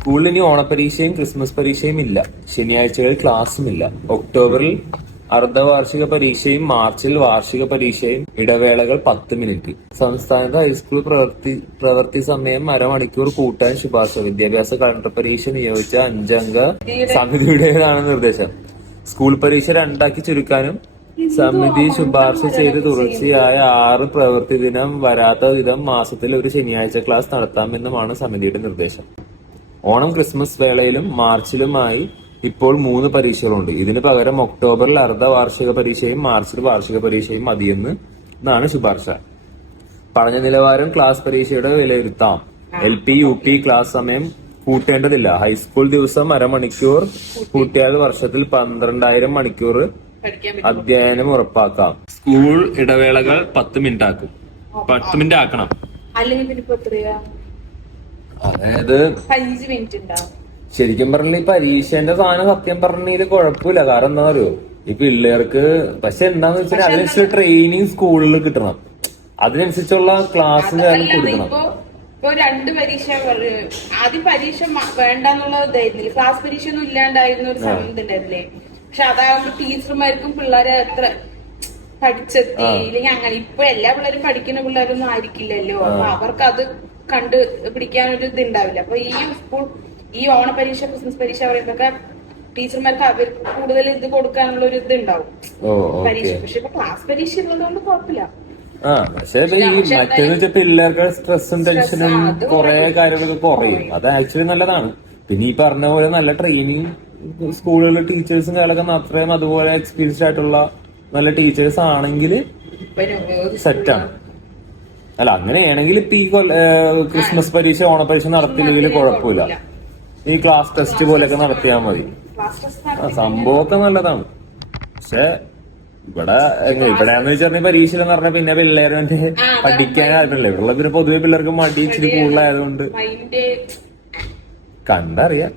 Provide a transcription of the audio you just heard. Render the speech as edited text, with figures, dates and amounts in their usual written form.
സ്കൂളിൽ ഇനി ഓണപരീക്ഷയും ക്രിസ്മസ് പരീക്ഷയും ഇല്ല. ശനിയാഴ്ചകളിൽ ക്ലാസ്സും ഇല്ല. ഒക്ടോബറിൽ അർദ്ധവാർഷിക പരീക്ഷയും മാർച്ചിൽ വാർഷിക പരീക്ഷയും. ഇടവേളകൾ 10 മിനിറ്റ്. സംസ്ഥാനത്ത് ഹൈസ്കൂൾ പ്രവൃത്തി സമയം അരമണിക്കൂർ കൂട്ടാൻ ശുപാർശ. വിദ്യാഭ്യാസ കലണ്ടർ പരീക്ഷ നിയോഗിച്ച 5 അംഗ സമിതിയുടേതാണ് നിർദ്ദേശം. സ്കൂൾ പരീക്ഷ 2 ആക്കി ചുരുക്കാനും സമിതി ശുപാർശ ചെയ്ത് തുടർച്ചയായ 6 പ്രവൃത്തി ദിനം വരാത്ത വിധം മാസത്തിൽ ഒരു ശനിയാഴ്ച ക്ലാസ് നടത്താമെന്നുമാണ് സമിതിയുടെ നിർദ്ദേശം. ഓണം ക്രിസ്മസ് വേളയിലും മാർച്ചിലുമായി ഇപ്പോൾ 3 പരീക്ഷകളുണ്ട്. ഇതിനു പകരം ഒക്ടോബറിൽ അർദ്ധവാർഷിക പരീക്ഷയും മാർച്ചിൽ വാർഷിക പരീക്ഷയും മതിയെന്നാണ് ശുപാർശ. പഠന നിലവാരം ക്ലാസ് പരീക്ഷയുടെ വിലയിരുത്താം. LP UP ക്ലാസ് സമയം കൂട്ടേണ്ടതില്ല. ഹൈസ്കൂൾ ദിവസം അരമണിക്കൂർ കൂട്ടിയാൽ വർഷത്തിൽ 12,000 മണിക്കൂർ അധ്യയനം ഉറപ്പാക്കാം. സ്കൂൾ ഇടവേളകൾ 10 മിനിറ്റ് ആക്കും. 10 മിനിറ്റ് ആക്കണം. അതായത് 5 മിനിറ്റ് ഉണ്ടാവും. ശരിക്കും പറഞ്ഞ ഈ പരീക്ഷേന്റെ സാധനം സത്യം പറഞ്ഞതിൽ കുഴപ്പമില്ല. കാരണം എന്താ പറയുക, ഈ പിള്ളേർക്ക് പക്ഷെ എന്താന്ന് വെച്ചാൽ അതിനനുസരിച്ച് ട്രെയിനിങ് സ്കൂളിൽ കിട്ടണം. അതിനനുസരിച്ചുള്ള ക്ലാസ് കൊടുക്കണം. ഇപ്പൊ 2 പരീക്ഷ ആദ്യം പരീക്ഷ വേണ്ടെന്നുള്ള ഇതായിരുന്നില്ല. ക്ലാസ് പരീക്ഷ ഒന്നും ഇല്ലാണ്ടായിരുന്ന ഒരു സമയം ഉണ്ടായിരുന്നില്ലേ. പക്ഷെ അതാകുമ്പോ ടീച്ചർമാർക്കും പിള്ളേരെ എത്ര പഠിച്ചെത്തി ഇല്ലെങ്കിൽ അങ്ങനെ. ഇപ്പൊ എല്ലാ പിള്ളേരും പഠിക്കുന്ന പിള്ളേരൊന്നും ആയിരിക്കില്ലല്ലോ. അപ്പൊ അവർക്ക് അത് കണ്ട് പിടിക്കാനൊരു ഇത് ഉണ്ടാവില്ല. അപ്പൊ ഈ ഓണപരീക്ഷ ക്രിസ്മസ് പരീക്ഷ പറയുമ്പോ ടീച്ചർമാർക്ക് അവർ കൂടുതൽ ഇത് കൊടുക്കാനുള്ള ഒരു ഇത് ഉണ്ടാവും പരീക്ഷ. പക്ഷെ ഇപ്പൊ ക്ലാസ് പരീക്ഷ ഉള്ളതുകൊണ്ട് കുഴപ്പമില്ല. പക്ഷേ മറ്റേന്ന് വെച്ചാൽ പിള്ളേർക്ക് സ്ട്രെസ്സും ടെൻഷനും കുറെ കാര്യങ്ങളൊക്കെ കുറയും. അത് ആക്ച്വലി നല്ലതാണ്. പിന്നെ ഈ പറഞ്ഞ പോലെ നല്ല ട്രെയിനിങ് സ്കൂളിലെ ടീച്ചേഴ്സും കാര്യങ്ങളൊക്കെ അത്രയും അതുപോലെ എക്സ്പീരിയൻസ്ഡ് ആയിട്ടുള്ള നല്ല ടീച്ചേഴ്സ് ആണെങ്കിൽ സെറ്റാണ്. അല്ല അങ്ങനെയാണെങ്കിൽ ഇപ്പൊ ഈ ക്രിസ്മസ് പരീക്ഷ ഓണപരീക്ഷ നടത്തിയില്ലെങ്കിൽ കുഴപ്പമില്ല. ഈ ക്ലാസ് ടെസ്റ്റ് പോലെയൊക്കെ നടത്തിയാൽ മതി. സംഭവമൊക്കെ നല്ലതാണ്. പക്ഷെ ഇവിടെന്ന് വെച്ചാൽ പരീക്ഷയിലെന്ന് പറഞ്ഞാൽ പിന്നെ പിള്ളേരെ പഠിക്കാനായിട്ടല്ലേ. ഇവിടെ പിന്നെ പൊതുവെ പിള്ളേർക്ക് മടി ഇച്ചിരി കൂടുതലായതുകൊണ്ട് കണ്ടറിയാം.